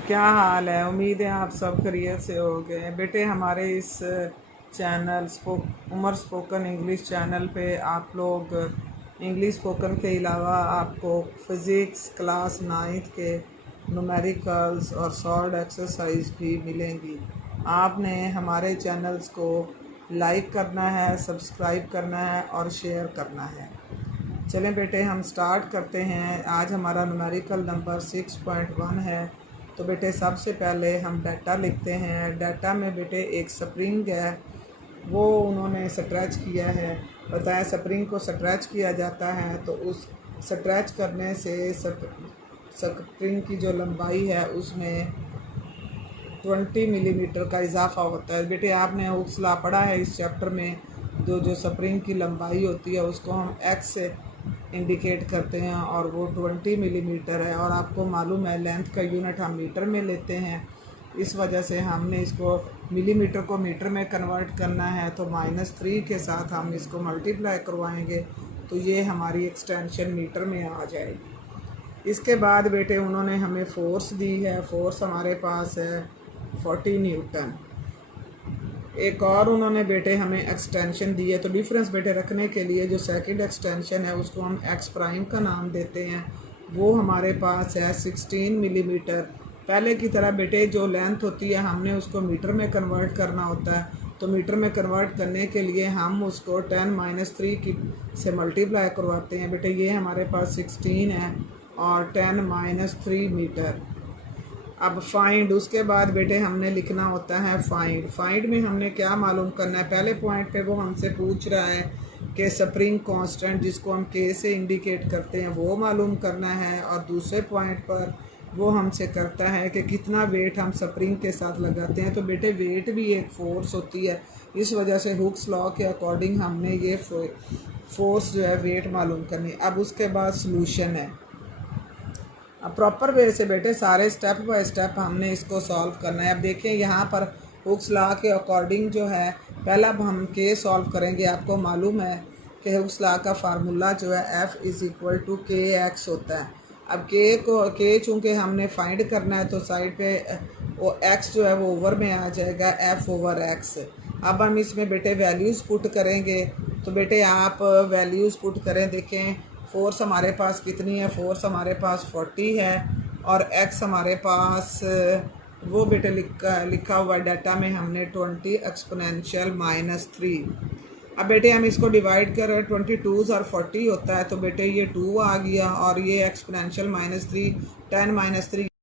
क्या हाल है। उम्मीद है आप सब खैरियत से होंगे। बेटे हमारे इस channel Umar spoken English channel पे आप लोग इंग्लिश स्पोकन के अलावा आपको फ़िज़िक्स क्लास 9th के न्यूमेरिकल्स और सॉल्व एक्सरसाइज भी मिलेंगी। आपने हमारे चैनल्स को लाइक करना है, सब्सक्राइब करना है और शेयर करना है। चलें बेटे हम स्टार्ट करते हैं। आज हमारा न्यूमेरिकल नंबर 6.1 है। तो बेटे सबसे पहले हम डाटा लिखते हैं। डाटा में बेटे एक स्प्रिंग है, वो उन्होंने स्ट्रेच किया है। बताएं स्प्रिंग को स्ट्रेच किया जाता है तो उस स्ट्रेच करने से स्प्रिंग की जो लंबाई है उसमें 20 मिलीमीटर का इजाफा होता है। बेटे आपने हुक्स लॉ पढ़ा है इस चैप्टर में। जो स्प्रिंग की लंबाई होती है उसको हम एक्स से इंडिकेट करते हैं और वो 20 मिलीमीटर है। और आपको मालूम है लेंथ का यूनिट हम मीटर में लेते हैं, इस वजह से हमने इसको मिलीमीटर को मीटर में कन्वर्ट करना है। तो -3 के साथ हम इसको मल्टीप्लाई करवाएंगे तो ये हमारी एक्सटेंशन मीटर में आ जाएगी। इसके बाद बेटे उन्होंने हमें फोर्स दी है। फोर्स हमारे पास है 40 न्यूटन। एक और उन्होंने बेटे हमें एक्सटेंशन दी है। तो डिफरेंस बेटे रखने के लिए जो सेकंड एक्सटेंशन है उसको हम एक्स प्राइम का नाम देते हैं। वो हमारे पास है 16 मिलीमीटर। पहले की तरह बेटे जो लेंथ होती है हमने उसको मीटर में कन्वर्ट करना होता है। तो मीटर में कन्वर्ट करने के लिए हम उसको 10-3 की से मल्टीप्लाई करवाते हैं। बेटे ये हमारे पास 16 है और 10-3 मीटर। अब फाइंड, उसके बाद बेटे हमने लिखना होता है फाइंड। फाइंड में हमने क्या मालूम करना है। पहले पॉइंट पे वो हमसे पूछ रहा है कि स्प्रिंग कांस्टेंट जिसको हम के से इंडिकेट करते हैं वो मालूम करना है। और दूसरे पॉइंट पर वो हमसे करता है कि कितना वेट हम स्प्रिंग के साथ लगाते हैं। तो बेटे वेट भी एक फोर्स होती है, इस वजह से हुक्स लॉ के अकॉर्डिंग हमने ये फोर्स जो है वेट मालूम करनी। अब उसके बाद सोल्यूशन है। अब प्रॉपर वे से बेटे सारे स्टेप बाय स्टेप हमने इसको सॉल्व करना है। अब देखिए यहाँ पर हुक्स लॉ के अकॉर्डिंग जो है पहला हम के सॉल्व करेंगे। आपको मालूम है कि हुक्स लॉ का फार्मूला जो है F = KX होता है। अब के चूँकि हमने फाइंड करना है तो साइड पे वो x जो है वो ओवर में आ जाएगा F/x। अब हम इसमें बेटे वैल्यूज़ पुट करेंगे। तो बेटे आप वैल्यूज़ पुट करें। देखें फोर्स हमारे पास कितनी है। फोर्स हमारे पास 40 है और x हमारे पास वो बेटे लिखा हुआ डाटा में हमने 20 एक्सपोनेंशियल -3। अब बेटे हम इसको डिवाइड कर 22 और 40 होता है तो बेटे ये 2 आ गया और ये एक्सपोनेंशियल -3 10 -3